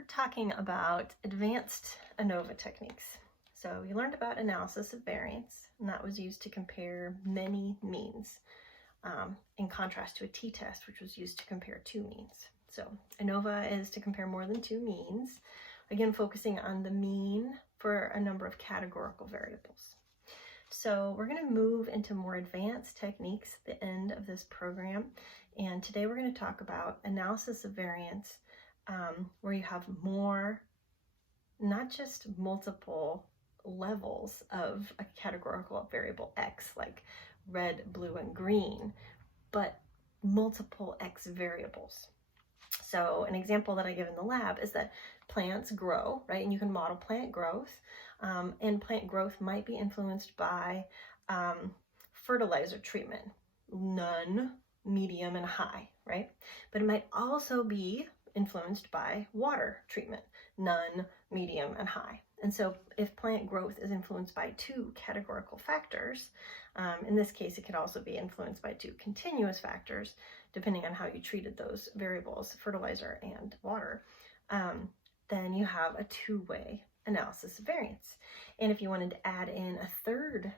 We're talking about advanced ANOVA techniques. So you learned about analysis of variance, and that was used to compare many means, in contrast to a t-test, which was used to compare two means. So ANOVA is to compare more than two means, again focusing on the mean for a number of categorical variables. So we're going to move into more advanced techniques at the end of this program, and today we're going to talk about analysis of variance, where you have more, not just multiple levels of a categorical variable x, like red, blue, and green, but multiple x variables. So an example that I give in the lab is that plants grow, right? And you can model plant growth, and plant growth might be influenced by fertilizer treatment, none, medium, and high, right? But it might also be influenced by water treatment, none, medium, and high. And so if plant growth is influenced by two categorical factors, in this case it could also be influenced by two continuous factors, depending on how you treated those variables, fertilizer and water, then you have a two-way analysis of variance. And if you wanted to add in a third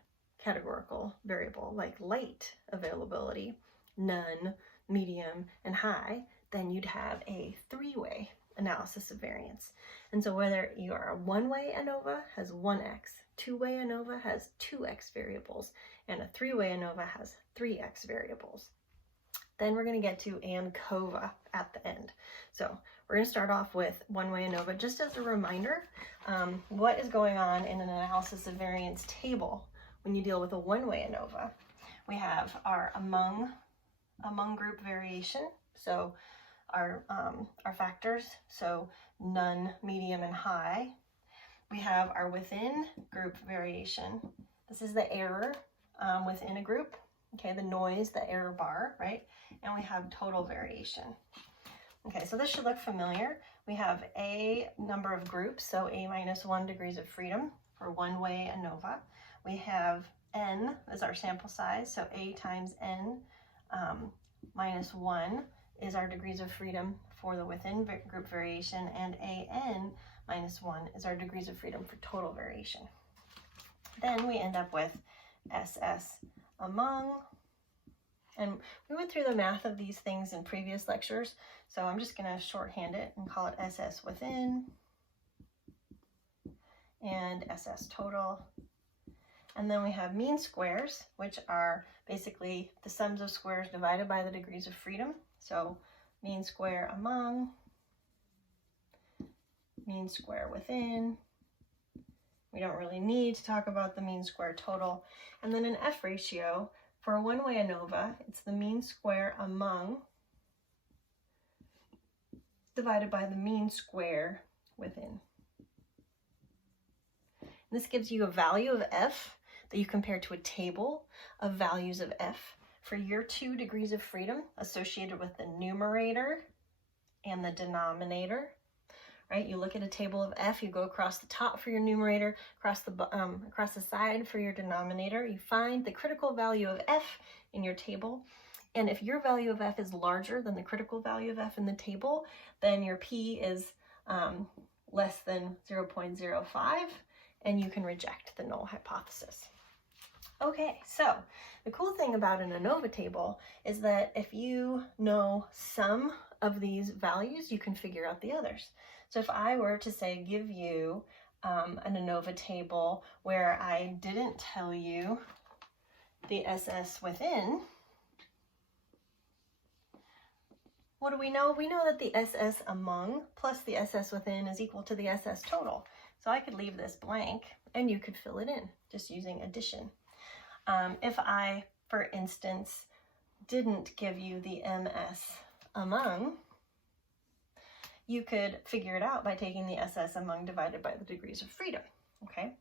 categorical variable like light availability, none, medium, and high, then you'd have a three-way analysis of variance. And so whether you are a one-way ANOVA has 1x, two-way ANOVA has 2x variables, and a three-way ANOVA has 3x variables. Then we're going to get to ANCOVA at the end. So we're going to start off with one-way ANOVA. Just as a reminder, what is going on in an analysis of variance table when you deal with a one-way ANOVA? We have our among group variation, so our factors, so none, medium, and high. We have our within group variation. This is the error within a group, okay, the noise, the error bar, right? And we have total variation. Okay, so this should look familiar. We have a number of groups, so a minus 1 degrees of freedom for one-way ANOVA. We have n as our sample size, so a times n minus 1 is our degrees of freedom for the within group variation, and an minus 1 is our degrees of freedom for total variation. Then we end up with SS among, and we went through the math of these things in previous lectures, so I'm just going to shorthand it and call it SS within and SS total. And then we have mean squares, which are basically the sums of squares divided by the degrees of freedom. So mean square among, mean square within. We don't really need to talk about the mean square total. And then an F ratio for a one-way ANOVA, it's the mean square among divided by the mean square within. And this gives you a value of F that you compare to a table of values of F for your 2 degrees of freedom associated with the numerator and the denominator, right? You look at a table of F, you go across the top for your numerator, across the side for your denominator. You find the critical value of F in your table, and if your value of F is larger than the critical value of F in the table, then your P is less than 0.05, and you can reject the null hypothesis. Okay, so the cool thing about an ANOVA table is that if you know some of these values, you can figure out the others. So if I were to say give you an ANOVA table where I didn't tell you the SS within, what do we know? We know that the SS among plus the SS within is equal to the SS total. So I could leave this blank and you could fill it in just using addition. If I, for instance, didn't give you the MS among, you could figure it out by taking the SS among divided by the degrees of freedom, okay?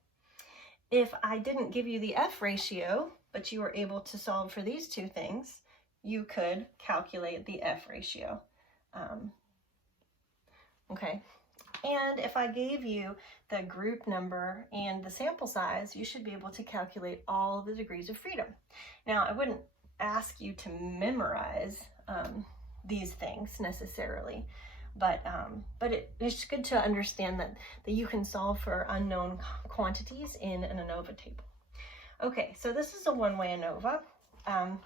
If I didn't give you the F ratio, but you were able to solve for these two things, you could calculate the F ratio, okay? And if I gave you the group number and the sample size, you should be able to calculate all of the degrees of freedom. Now, I wouldn't ask you to memorize these things necessarily, but it's good to understand that you can solve for unknown quantities in an ANOVA table. Okay, so this is a one-way ANOVA.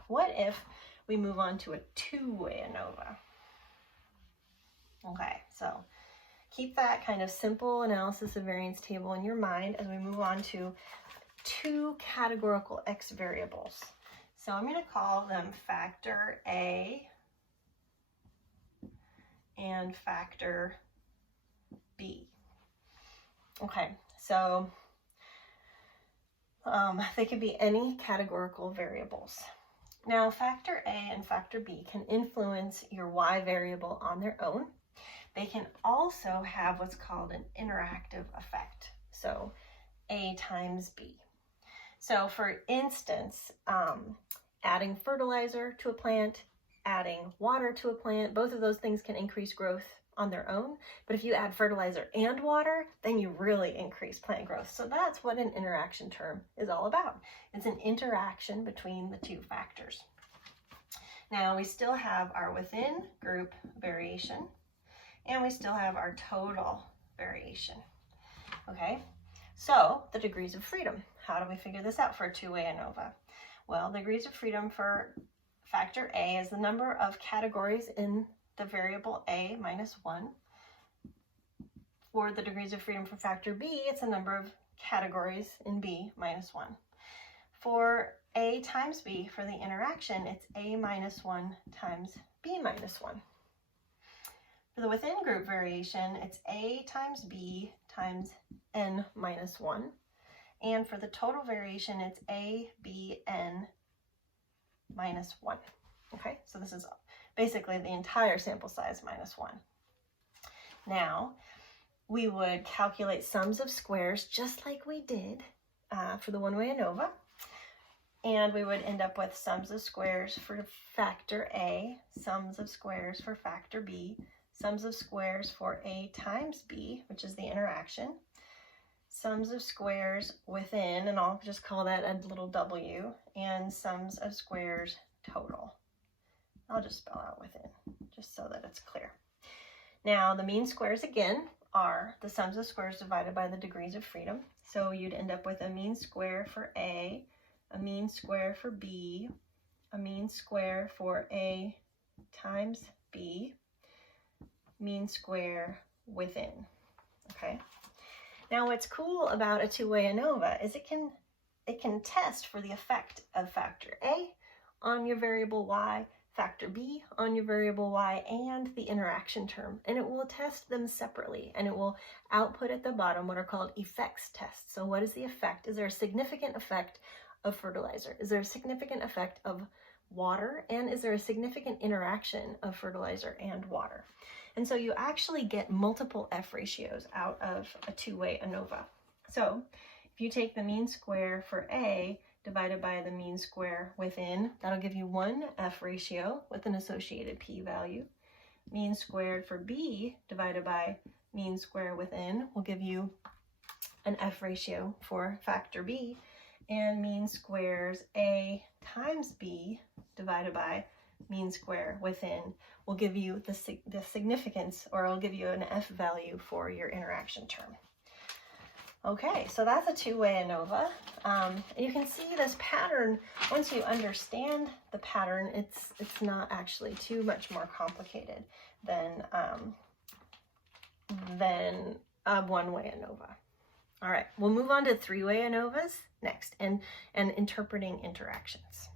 What if we move on to a two-way ANOVA? Okay, so keep that kind of simple analysis of variance table in your mind as we move on to two categorical x variables. So I'm going to call them factor A and factor B. Okay, so they could be any categorical variables. Now, factor A and factor B can influence your y variable on their own. They can also have what's called an interactive effect. So A times B. So for instance, adding fertilizer to a plant, adding water to a plant, both of those things can increase growth on their own. But if you add fertilizer and water, then you really increase plant growth. So that's what an interaction term is all about. It's an interaction between the two factors. Now we still have our within group variation, and we still have our total variation. Okay, so the degrees of freedom. How do we figure this out for a two-way ANOVA? Well, the degrees of freedom for factor A is the number of categories in the variable A minus 1. For the degrees of freedom for factor B, it's a number of categories in B minus 1. For A times B, for the interaction, it's A minus 1 times B minus 1. For the within group variation, it's A times B times N minus 1. And for the total variation, it's A, B, N minus 1. Okay, so this is basically the entire sample size minus 1. Now, we would calculate sums of squares just like we did for the one-way ANOVA. And we would end up with sums of squares for factor A, sums of squares for factor B, sums of squares for A times B, which is the interaction, sums of squares within, and I'll just call that a little w, and sums of squares total. I'll just spell out within, just so that it's clear. Now, the mean squares, again, are the sums of squares divided by the degrees of freedom. So you'd end up with a mean square for A, a mean square for B, a mean square for A times B, mean square within. Okay. Now, what's cool about a two-way ANOVA is it can test for the effect of factor A on your variable y, factor B on your variable y, and the interaction term, and it will test them separately, and it will output at the bottom what are called effects tests. So what is the effect? Is there a significant effect of fertilizer? Is there a significant effect of water? And is there a significant interaction of fertilizer and water? And so you actually get multiple F ratios out of a two-way ANOVA. So if you take the mean square for A divided by the mean square within, that'll give you one F ratio with an associated p-value. Mean squared for B divided by mean square within will give you an F ratio for factor B, and mean squares A times B divided by mean square within will give you the significance, or it'll give you an F value for your interaction term. Okay, so that's a two-way ANOVA. You can see this pattern, once you understand the pattern, it's not actually too much more complicated than a one-way ANOVA. All right, we'll move on to three-way ANOVAs next, and interpreting interactions.